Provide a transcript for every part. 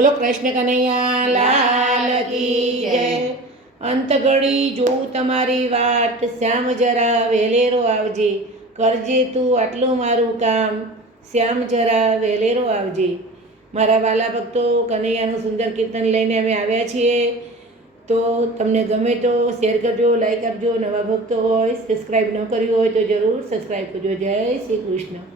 બોલો કૃષ્ણ કનૈયા લાલ કી જય। અંત ઘડી જોઉં તમારી વાટ, શ્યામ જરા વેલેરો આવજે। કરજે તું આટલું મારું કામ, શ્યામ જરા વેલેરો આવજે। મારા વાલા ભક્તો, કનૈયાનું સુંદર કીર્તન લઈને અમે આવ્યા છીએ। તો તમને ગમે તો શેર કરજો, લાઈક આપજો। નવા ભક્તો હોય, સબસ્ક્રાઈબ ન કર્યું હોય તો જરૂર સબસ્ક્રાઈબ કરજો। જય શ્રી કૃષ્ણ।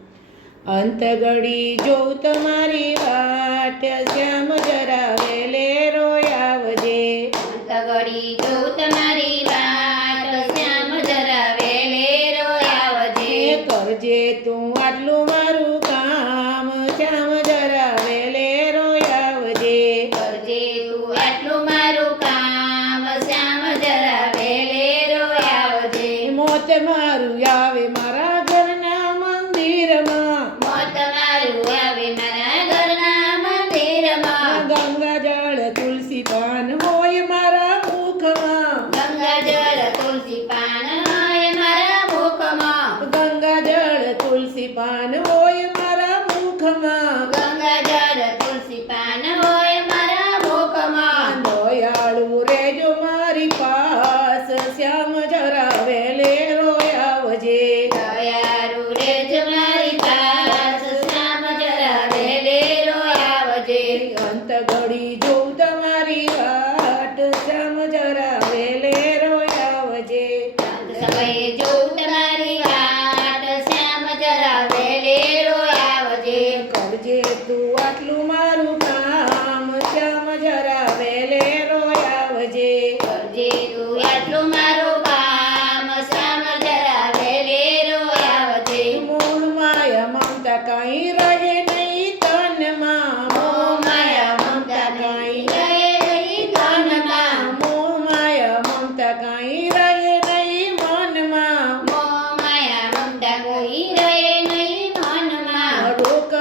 અંત ઘડી જોઉં તમારી વાટ, શ્યામ જરા વેલેરો આવજે। અંત ઘડી જોઉં તમારી વાટ, શ્યામ જરા વેલેરો આવજે। કરજે તું આટલું મારું કામ, શ્યામ જરા વેલેરો આવજે। કરજે તું આટલું મારું કામ, શ્યામ જરા વેલેરો આવજે। મોત મારું આવે મારા ઘરના મંદિરમાં, મોત મારું આવે મારા ઘરના મંદિરમાં। ગંગાજળ તુલસી પાન હોય મારા મુખમાં, ગંગાજળ તુલસી પાન હોય મારા મુખમાં। ગંગાજળ તુલસી પાન હોય મારા મુખમાં। ગંગાજળ તુલસી પાન હોય મારા મુખમાં। દયાળુ રેજો મારી પાસ, શ્યામ જરા વેલેરો આવજે। દયાળુ રેજ મારી પાસ, શ્યામ જરા વેલેરો આવજે। અંત ઘડી જોઉં તમારી વાટ, શ્યામ જરા વેલેરો આવજે। અંત સમયે જોઉં તમારી વાટ, શ્યામ જરા વેલેરો આવજે। કરજે તું આટલું મારું કામ, શ્યામ જરા વેલેરો આવજે। કરજે તું આટલું મારું કામ, શ્યામ જરા વેલેરો આવજે। મોહ માયા મમતા કાંઈ રહે નહીં તનમાં, મોહ માયા મમતા કાંઈ રહે નહીં તનમાં। મોહ માયા મમતા કાંઈ રહે નહીં મનમાં। મોહ માયા મમતા કાંઈ રહે નહીં મનમાં। રોગ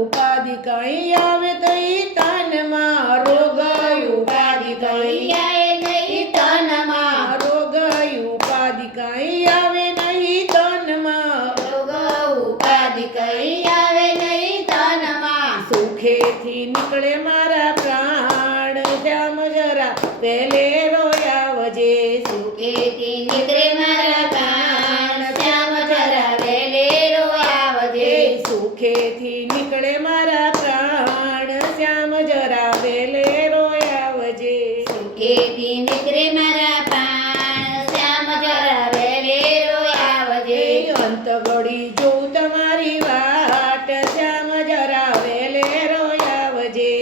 ઉપાધિ કાંઈ આવે તઈ તનમાં, રોગ ઉપાધિ કાંઈ કાંઈ નહીં તનમાં। રોગ ઉપાધિ કાંઈ આવે નહીં તનમાં। રોગ ઉપાધિ કાંઈ આવે નહીં તનમાં। સુખેથી નીકળે મારા પ્રાણ, શ્યામ જરા વેલેરો આવજે। સુખેથી નીકળે મારા પ્રાણ, શ્યામ જરા વેલેરો આવજે। સુખેથી નીકળે મારા પ્રાણ, શ્યામ જરા વેલેરો આવજે। સુખેથી નીકળે મારા પ્રાણ, શ્યામ જરા વેલેરો આવજે। અંત ઘડી જોઉં તમારી વાટ, શ્યામ જરા વેલેરો આવજે।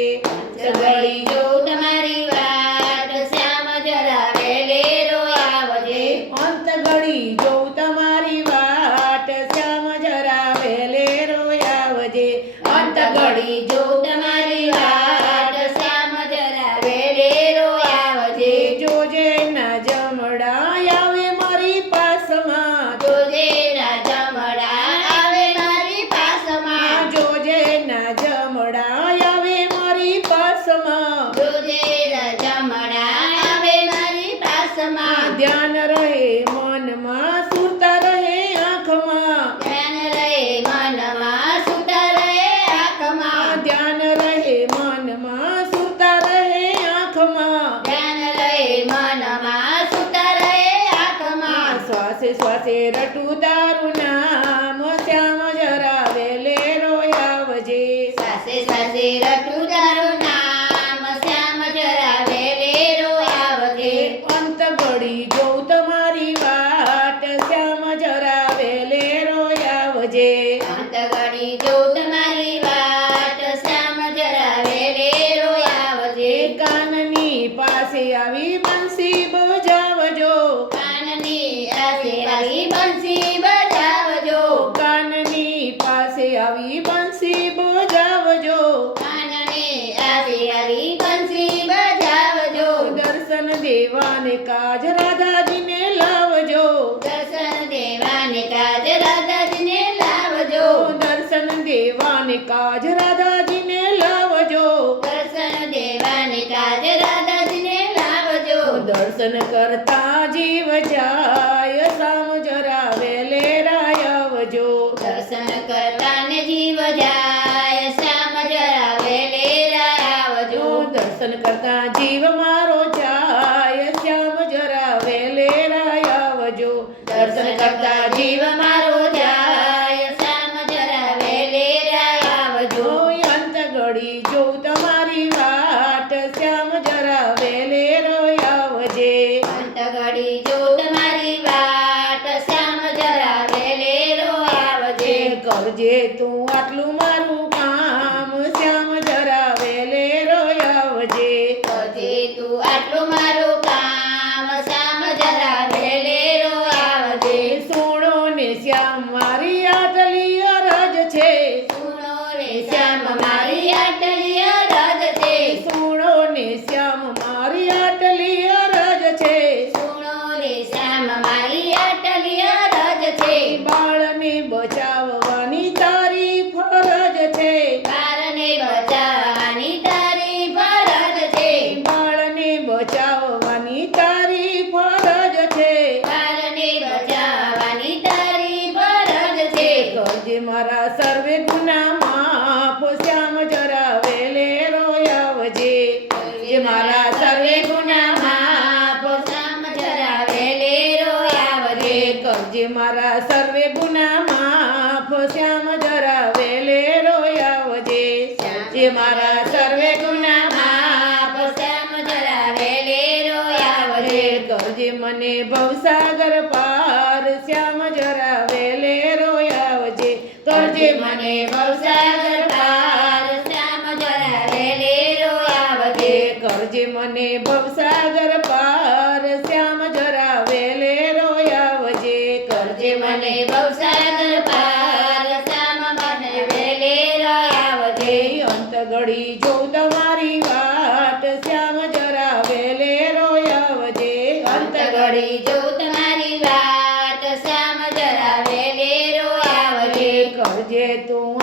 ઘડી જોઉં તમારી વાટ, શ્યામ જરા વેલેરો આવજે। અંત ઘડી જોઉં તમારી વાટ, શ્યામ જરા વેલેરો આવજે। અંત ઘડી જોઉં તમારી વાટ, શ્યામ જરા વેલેરો આવજે। જોજે ના જમડા આવે મારી પાસમાં, જોજે રાજા મળા આવે મારી પાસમાં। જોજે ના જમડા આવે મારી પાસમાં। જોજે રાજા મળા આવે મારી પાસમાં। ધ્યાન રહે મનમાં, સુરતા રહે આંખમાં। ધ્યાન રહે મનમાં, સુતા રહે આંખમાં। ધ્યાન રહે મનમાં, સુરતા રહે આંખમાં। ધ્યાન રહે મનમાં, સુતા રહે આંખમાં। શ્વાસે શ્વાસે રટું તારું નામ, શ્યામ જરા વેલેરો આવજે। શ્વાસે શ્વાસે રટું તારું નામ, શ્યામ જરા વેલેરો આવજે। અંત ઘડી જોઉં તમારી વાટ, શ્યામ જરા વેલેરો આવજે। અંત ઘડી જોઉં તમારી વાટ, શ્યામ જરા વેલેરો આવજે। કાનની પાસે આવી બંસી બજાવજો। કાનની પાસે આવી બંસી બજાવજો। કાનની પાસે આવી બંસી બજાવજો। કાનની પાસે આવી બંસી બજાવજો। દર્શન દેવાને કાજ રાધાજીને લાવજો। દર્શન દેવાને કાજ રાધાજીને લાવજો। દર્શન દેવાને કાજ રાધાજીને લાવજો। દર્શન દેવાને કાજ રાધાજીને લાવજો। દર્શન કરતા જીવ જાય, શ્યામ જરા વેલેરા આવજો। દર્શન કરતા ને જીવ જાય, શ્યામ જરા વેલેરા આવજો। દર્શન કરતા જીવ મારો જાય શ્યામ જરા વેલેરા આવજો દર્શન કરતા જીવ મારો જાય શ્યામ જરા વેલેરા આવજો અંત ઘડી જોઉં તમારી વાટ શ્યામ જરા વેલેરો આવજે અંત ઘડી જો તમારી વાટ શ્યામ જરા વેલેરો આવજે કરજે તું આટલું મારું કામ શ્યામ જરા વેલેરો આવજે કરજે તું આટલું મારું કામ શ્યામ જરા વેલેરો આવજે સોણો ને શ્યામ મારી આટલી અરજ છે સુણો રે શ્યામ મારી આટલી અરજ છે સોણો ને શ્યામ મારી આટલી અરજ છે સુણો રે શ્યામ મારી આટલી અરજ છે બાળને બચાવવાની તારી ફરજ છે બારને બચાવવાની તારી ફરજ છે બાળને બચાવવાની તારી ફરજ છે બારને બચાવવાની તારી ફરજ છે કરજે મારા સર્વે ગુના માફ શ્યામ જરા વેલેરો આવજે કરજે મારા સર્વે ગુના માફ શ્યામ જરા વેલેરો આવજે કરજે મારા સર્વે ગુના માફ શ્યામ જરા વેલેરો આવજે કરજે મારા સર્વે ગુના માફ શ્યામ જરા વેલેરો આવજે કરજે મને ભવસાગર પાર શ્યામ જરા વેલેરો આવજે કરજે મને ભવસાગર પાર શ્યામ જરા વેલેરો આવજે કરજે મને ભવસાગર પાર શ્યામ જરા વેલેરો આવજે કરજે મને ભવસાગર પાર શ્યામ મને વેલેરો આવજે અંત ઘડી જોઉં તમારી વાટ શ્યામ જરા વેલેરો આવજે અંત ઘડી જો તમારી વાટ શ્યામ જરા વેલેરો આવજે કરજે તું